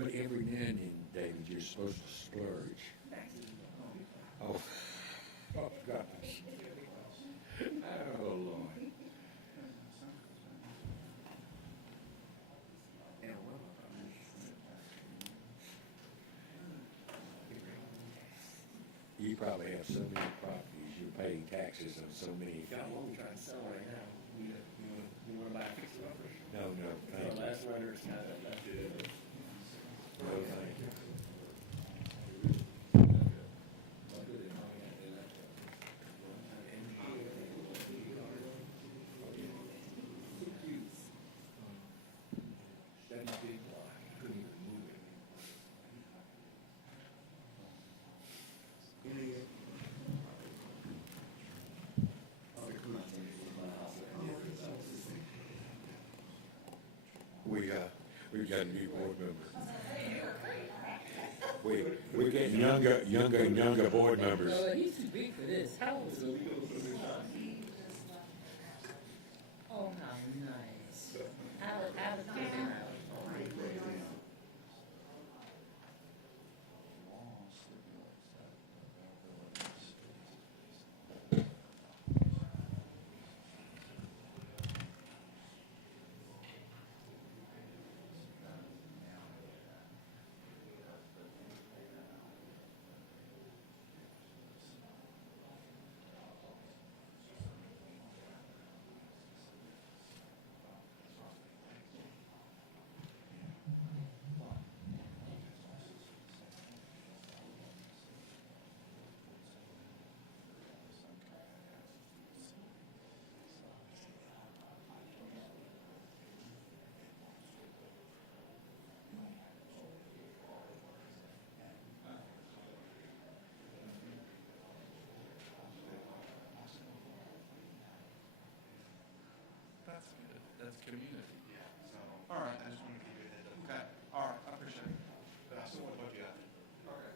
But every now and then, David, you're supposed to splurge. Oh, oh gosh. Oh, Lord. You probably have so many properties, you're paying taxes on so many. Got one trying to sell right now. You want to buy a fixer upper? No, thank you. Last runner's kind of left it. No, thank you. That big block, you couldn't even move it. We've got a new board member. We're getting younger and younger board members. Oh, he's too big for this. How old is he? Oh, how nice. Out of town. That's good. That's community. Yeah. So, all right. I just want to give you a heads up. Okay. All right. I appreciate it. But I still want to you got. Okay.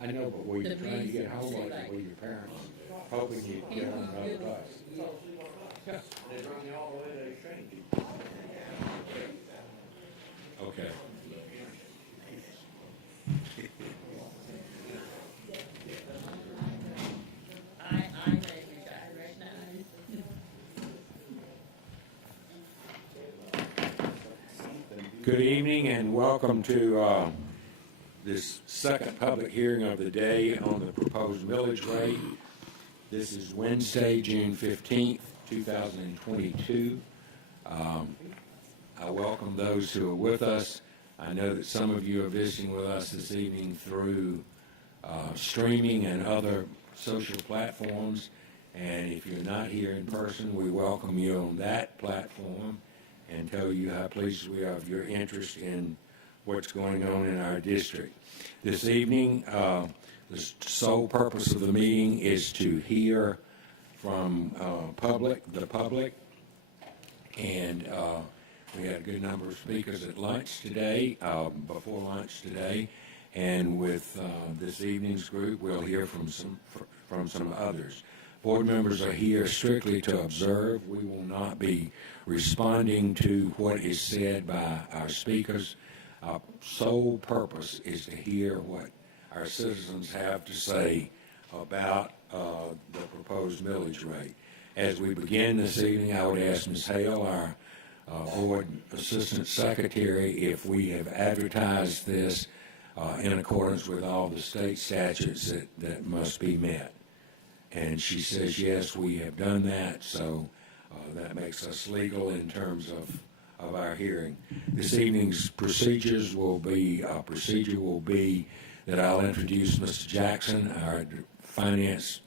I know, but were you The trying to get hold of music, it like- with your parents, hoping you'd get on another bus? Yeah. They drove me all the way to Exchange. Okay. I'm ready to retire right now. Good evening and welcome to this second public hearing of the day on the proposed millage rate. This is Wednesday, June 15th, 2022. I welcome those who are with us. I know that some of you are visiting with us this evening through streaming and other social platforms. And if you're not here in person, we welcome you on that platform and tell you how pleased we are of your interest in what's going on in our district. This evening, the sole purpose of the meeting is to hear from the public, and we had a good number of speakers at lunch today, before lunch today, and with this evening's group, we'll hear from some others. Board members are here strictly to observe. We will not be responding to what is said by our speakers. Our sole purpose is to hear what our citizens have to say about the proposed millage rate. As we begin this evening, I would ask Ms. Hale, our Board Assistant Secretary, if we have advertised this in accordance with all the state statutes that must be met. And she says, yes, we have done that, so that makes us legal in terms of our hearing. This evening's procedure will be that I'll introduce Mr. Jackson, our Finance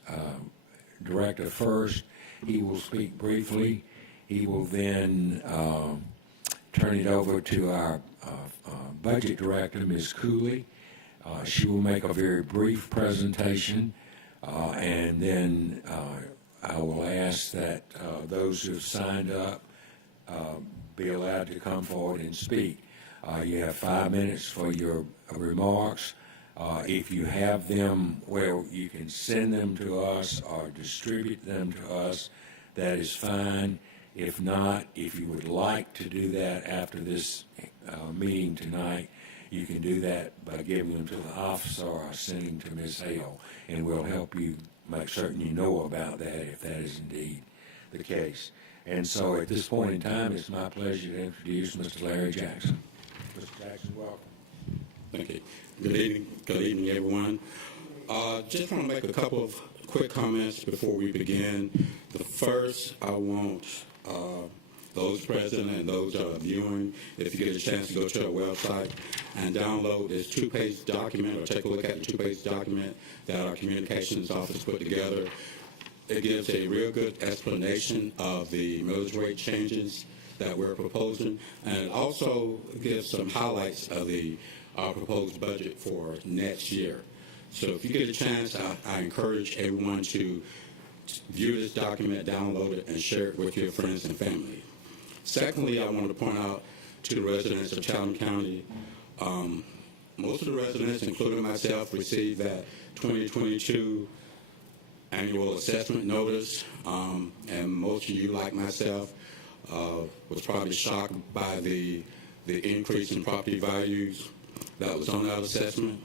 Director, first. He will speak briefly. He will then turn it over to our Budget Director, Ms. Cooley. She will make a very brief presentation, and then I will ask that those who have signed up be allowed to come forward and speak. You have 5 minutes for your remarks. If you have them where you can send them to us or distribute them to us, that is fine. If not, if you would like to do that after this meeting tonight, you can do that by giving them to the officer or sending to Ms. Hale, and we'll help you make certain you know about that if that is indeed the case. And so at this point in time, it's my pleasure to introduce Mr. Larry Jackson. Mr. Jackson, welcome. Thank you. Good evening, everyone. Just want to make a couple of quick comments before we begin. The first, I want those present and those viewing, if you get a chance to go to our website and download this two-page document or take a look at the two-page document that our communications office put together. It gives a real good explanation of the millage rate changes that we're proposing, and it also gives some highlights of our proposed budget for next year. So if you get a chance, I encourage everyone to view this document, download it, and share it with your friends and family. Secondly, I want to point out to the residents of Chatham County, most of the residents, including myself, received that 2022 annual assessment notice, and most of you, like myself, was probably shocked by the increase in property values that was on that assessment.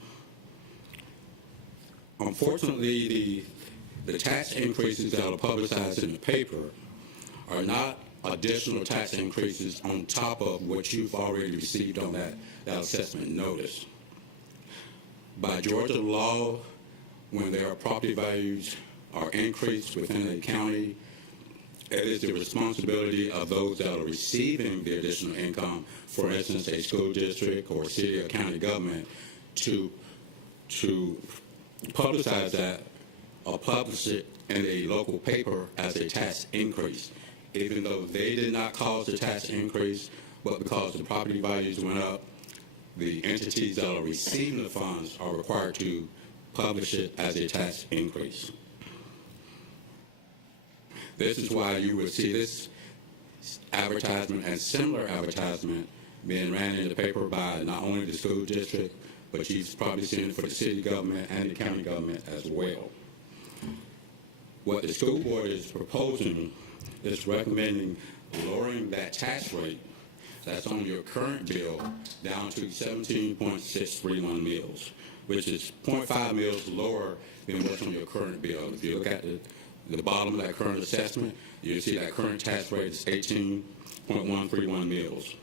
Unfortunately, the tax increases that are publicized in the paper are not additional tax increases on top of what you've already received on that assessment notice. By Georgia law, when there are property values are increased within a county, it is the responsibility of those that are receiving the additional income, for instance, a school district or city or county government, to publicize that or publish it in a local paper as a tax increase, even though they did not cause the tax increase, but because the property values went up, the entities that are receiving the funds are required to publish it as a tax increase. This is why you would see this advertisement and similar advertisement being ran in the paper by not only the school district, but you've probably seen it for the city government and the county government as well. What the school board is proposing is recommending lowering that tax rate that's on your current bill down to 17.631 mils, which is 0.5 mils lower than what's on your current bill. If you look at the bottom of that current assessment, you'll see that current tax rate is 18.131 mils.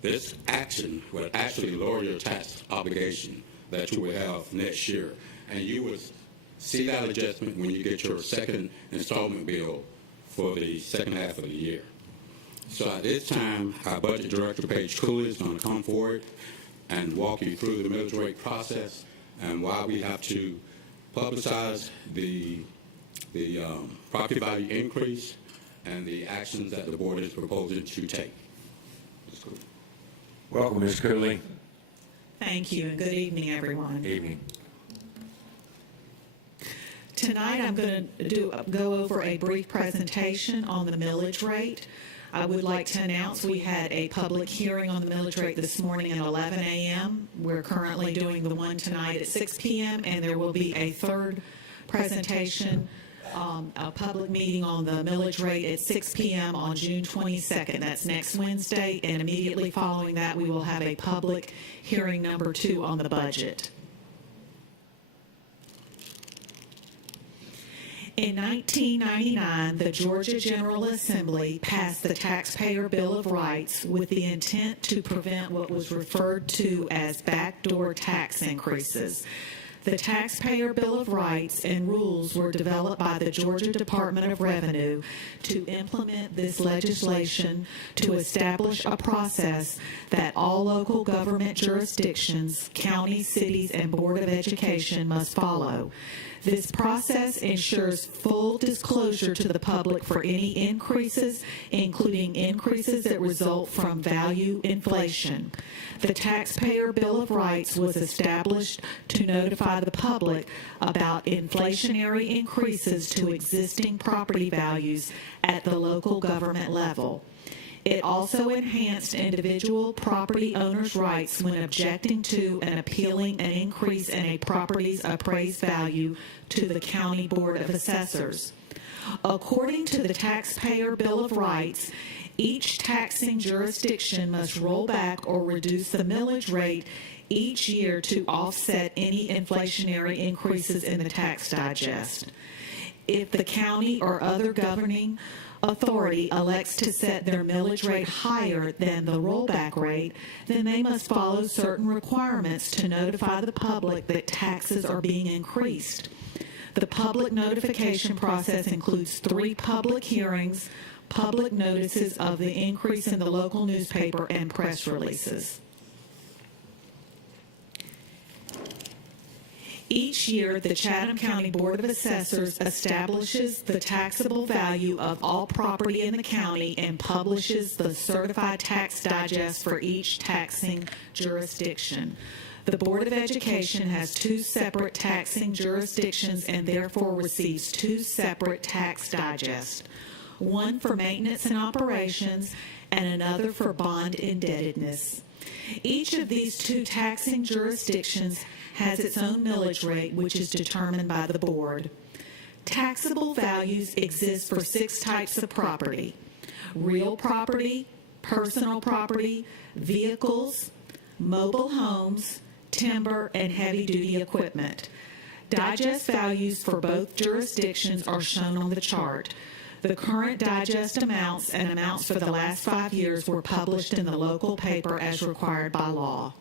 This action will actually lower your tax obligation that you will have next year, and you will see that adjustment when you get your second installment bill for the second half of the year. So at this time, our budget director, Paige Cooley, is going to come forward and walk you through the millage rate process and why we have to publicize the property value increase and the actions that the board is proposing to take. Welcome, Ms. Cooley. Thank you, and good evening, everyone. Evening. Tonight, I'm going to go over a brief presentation on the millage rate. I would like to announce we had a public hearing on the millage rate this morning at 11 a.m. We're currently doing the one tonight at 6 p.m., and there will be a third presentation, a public meeting on the millage rate at 6 p.m. on June 22nd. That's next Wednesday, and immediately following that, we will have a public hearing number 2 on the budget. In 1999, the Georgia General Assembly passed the Taxpayer Bill of Rights with the intent to prevent what was referred to as backdoor tax increases. The Taxpayer Bill of Rights and rules were developed by the Georgia Department of Revenue to implement this legislation to establish a process that all local government jurisdictions, counties, cities, and Board of Education must follow. This process ensures full disclosure to the public for any increases, including increases that result from value inflation. The Taxpayer Bill of Rights was established to notify the public about inflationary increases to existing property values at the local government level. It also enhanced individual property owners' rights when objecting to and appealing an increase in a property's appraised value to the County Board of Assessors. According to the Taxpayer Bill of Rights, each taxing jurisdiction must roll back or reduce the millage rate each year to offset any inflationary increases in the tax digest. If the county or other governing authority elects to set their millage rate higher than the rollback rate, then they must follow certain requirements to notify the public that taxes are being increased. The public notification process includes 3 public hearings, public notices of the increase in the local newspaper, and press releases. Each year, the Chatham County Board of Assessors establishes the taxable value of all property in the county and publishes the certified tax digest for each taxing jurisdiction. The Board of Education has 2 separate taxing jurisdictions and therefore receives 2 separate tax digests, one for maintenance and operations and another for bond indebtedness. Each of these 2 taxing jurisdictions has its own millage rate, which is determined by the board. Taxable values exist for 6 types of property: real property, personal property, vehicles, mobile homes, timber, and heavy-duty equipment. Digest values for both jurisdictions are shown on the chart. The current digest amounts and amounts for the last 5 years were published in the local paper as required by law.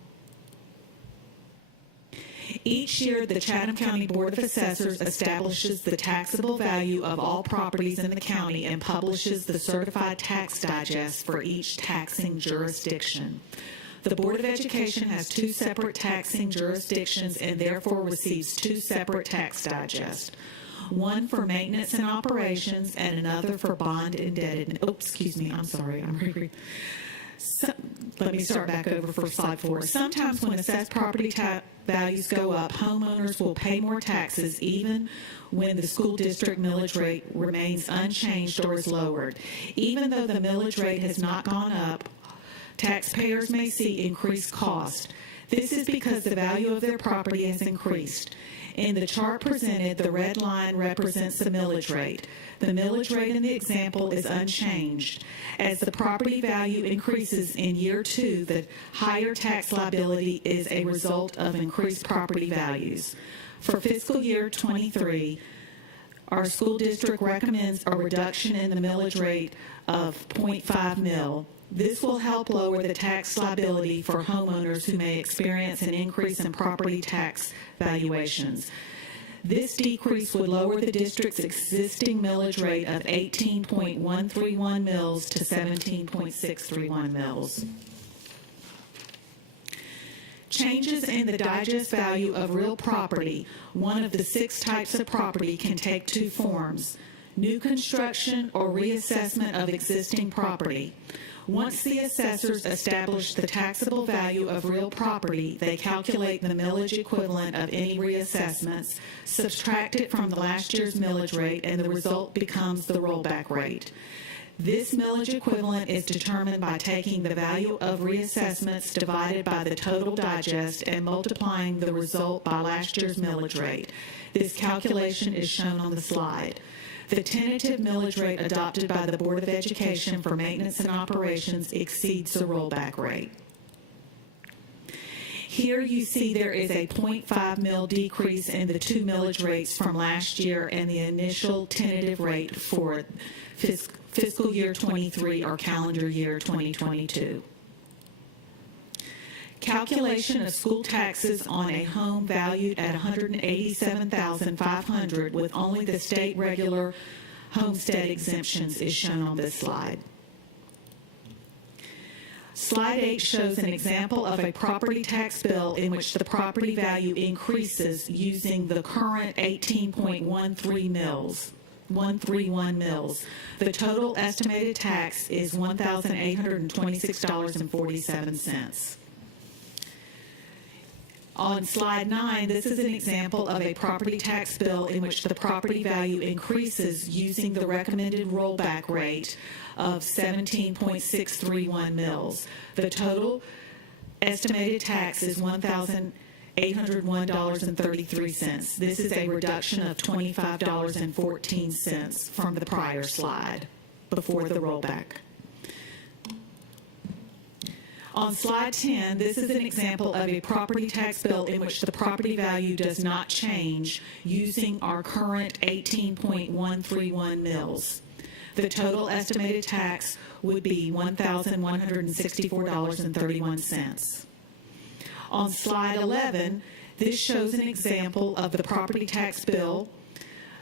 Each year, the Chatham County Board of Assessors establishes the taxable value of all properties in the county and publishes the certified tax digest for each taxing jurisdiction. The Board of Education has 2 separate taxing jurisdictions and therefore receives 2 separate tax digests, one for maintenance and operations and another for bond indebtedness. Oh, excuse me, I'm sorry, I'm rereading. Let me start back over for slide 4. Sometimes when assessed property values go up, homeowners will pay more taxes even when the school district millage rate remains unchanged or is lowered. Even though the millage rate has not gone up, taxpayers may see increased cost. This is because the value of their property has increased. In the chart presented, the red line represents the millage rate. The millage rate in the example is unchanged. As the property value increases in year 2, the higher tax liability is a result of increased property values. For fiscal year 23, our school district recommends a reduction in the millage rate of 0.5 mil. This will help lower the tax liability for homeowners who may experience an increase in property tax valuations. This decrease would lower the district's existing millage rate of 18.131 mils to 17.631 mils. Changes in the digest value of real property, one of the 6 types of property, can take 2 forms: new construction or reassessment of existing property. Once the assessors establish the taxable value of real property, they calculate the millage equivalent of any reassessments, subtract it from the last year's millage rate, and the result becomes the rollback rate. This millage equivalent is determined by taking the value of reassessments divided by the total digest and multiplying the result by last year's millage rate. This calculation is shown on the slide. The tentative millage rate adopted by the Board of Education for maintenance and operations exceeds the rollback rate. Here you see there is a 0.5 mil decrease in the 2 millage rates from last year and the initial tentative rate for fiscal year 23 or calendar year 2022. Calculation of school taxes on a home valued at $187,500 with only the state regular homestead exemptions is shown on this slide. Slide 8 shows an example of a property tax bill in which the property value increases using the current 18.13 mils. 131 mils. The total estimated tax is $1,826.47. On slide 9, this is an example of a property tax bill in which the property value increases using the recommended rollback rate of 17.631 mils. The total estimated tax is $1,801.33. This is a reduction of $25.14 from the prior slide before the rollback. On slide 10, this is an example of a property tax bill in which the property value does not change using our current 18.131 mils. The total estimated tax would be $1,164.31. On slide 11, this shows an example of the property tax bill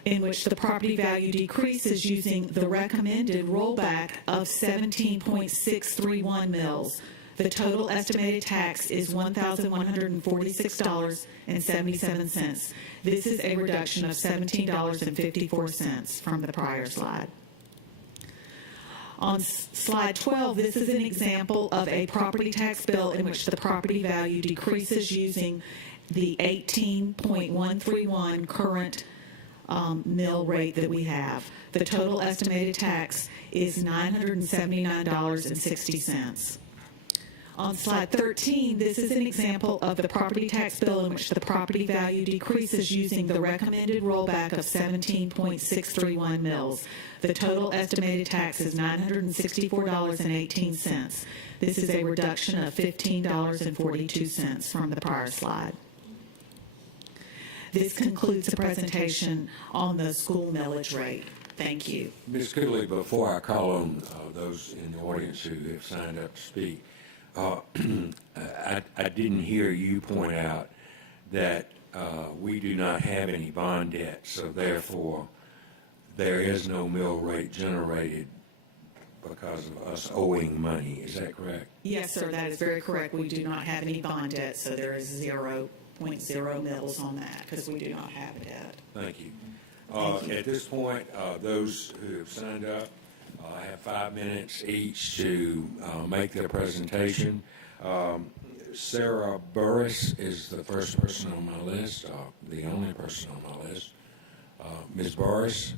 in which the property value decreases using the recommended rollback of 17.631 mils. The total estimated tax is $1,146.77. This is a reduction of $17.54 from the prior slide. On slide 12, this is an example of a property tax bill in which the property value decreases using the 18.131 current mill rate that we have. The total estimated tax is $979.60. On slide 13, this is an example of the property tax bill in which the property value decreases using the recommended rollback of 17.631 mils. The total estimated tax is $964.18. This is a reduction of $15.42 from the prior slide. This concludes the presentation on the school millage rate. Thank you. Ms. Cooley, before I call on those in the audience who have signed up to speak, I didn't hear you point out that we do not have any bond debt, so therefore there is no mill rate generated because of us owing money. Is that correct? Yes, sir, that is very correct. We do not have any bond debt, so there is 0.0 mils on that because we do not have debt. Thank you. At this point, those who have signed up have 5 minutes each to make their presentation. Sarah Burris is the first person on my list, the only person on my list. Ms. Burris?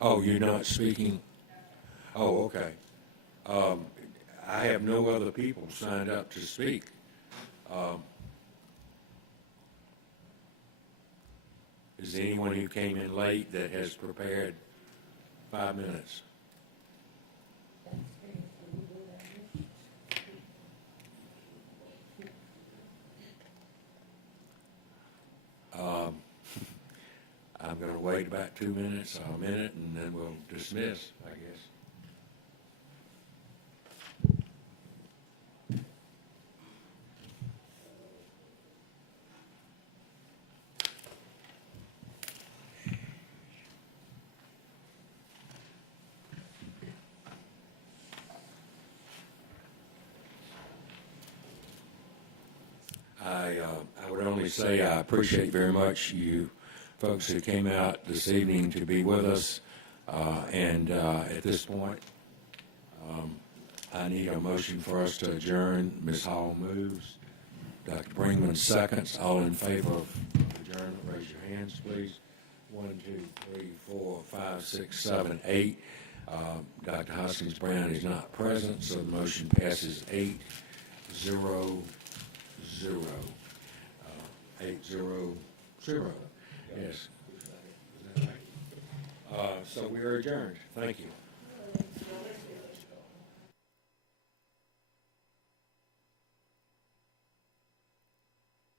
Oh, you're not speaking? Oh, okay. I have no other people signed up to speak. Is there anyone who came in late that has prepared 5 minutes? I'm going to wait about 2 minutes, a minute, and then we'll dismiss, I guess. I would only say I appreciate very much you folks who came out this evening to be with us. And at this point, I need a motion for us to adjourn. Ms. Hall moves. Dr. Brinkman seconds. All in favor of adjournment, raise your hands, please. 1, 2, 3, 4, 5, 6, 7, 8. Dr. Hoskins Brown is not present, so the motion passes 8-0-0. 8-0-0. Yes. So we are adjourned. Thank you.